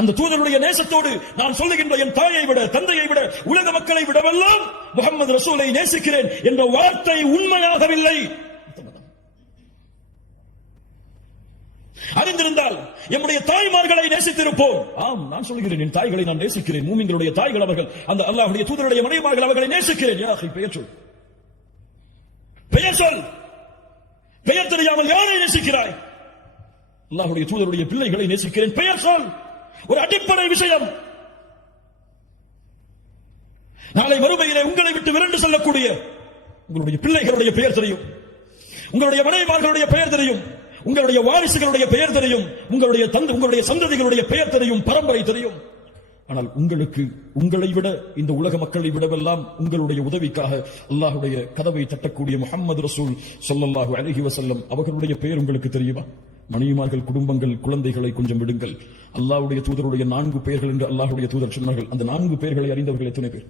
அந்த தூதருடைய நேசத்தோடு நான் சொல்லுகின்ற என் தாயை விட, தந்தையை விட, உலக மக்களை விடவெல்லாம் முஹம்மது ரசூலை நேசிக்கிறேன் என்ற வார்த்தை உண்மையாகவில்லை. அறிந்திருந்தால் எம்முடைய தாய்மார்களை நேசித்திருப்போம். ஆம், நான் சொல்கிறேன், என் தாய்களை நான் நேசிக்கிறேன். மூமின்களுடைய தாய்கள் அவர்கள், அந்த அல்லாஹ்வுடைய தூதருடைய மனைவிமார்கள் அவர்களை நேசிக்கிறேன். யா அஹி, பெயர் சொல், பெயர் சொல். பெயர் தெரியாமல் யாரை நேசிக்கிறாய்? அல்லாஹ்வுடைய தூதருடைய பிள்ளைகளை நேசிக்கிறேன். பெயர் சொல். ஒரு அடிப்படை விஷயம். நாளை மறுமையிலே உங்களை விட்டு விரண்டு செல்லக்கூடிய உங்களுடைய பிள்ளைகளுடைய பெயர் தெரியும், உங்களுடைய மனைவிமார்களுடைய பெயர் தெரியும், உங்களுடைய வாரிசுகளுடைய பெயர் தெரியும், உங்களுடைய சந்ததிகளுடைய பெயர் தெரியும், பரம்பரை தெரியும். ஆனால் உங்களை விட, இந்த உலக மக்களை விடவெல்லாம் உங்களுடைய உதவிக்காக அல்லாஹ்வுடைய கதவை தட்டக்கூடிய முஹம்மது ரசூல் ஸல்லல்லாஹு அலைஹி வஸல்லம் அவர்களுடைய பெயர் உங்களுக்கு தெரியுமா? மனைவிமார்கள், குடும்பங்கள், குழந்தைகளை கொஞ்சம் விடுங்கள். அல்லாஹ்வுடைய தூதருடைய 4 பெயர்கள் என்று அல்லாஹ்வுடைய தூதர் சொன்னார்கள். அந்த 4 பெயர்களை அறிந்தவர்கள் எத்தனை பேர்?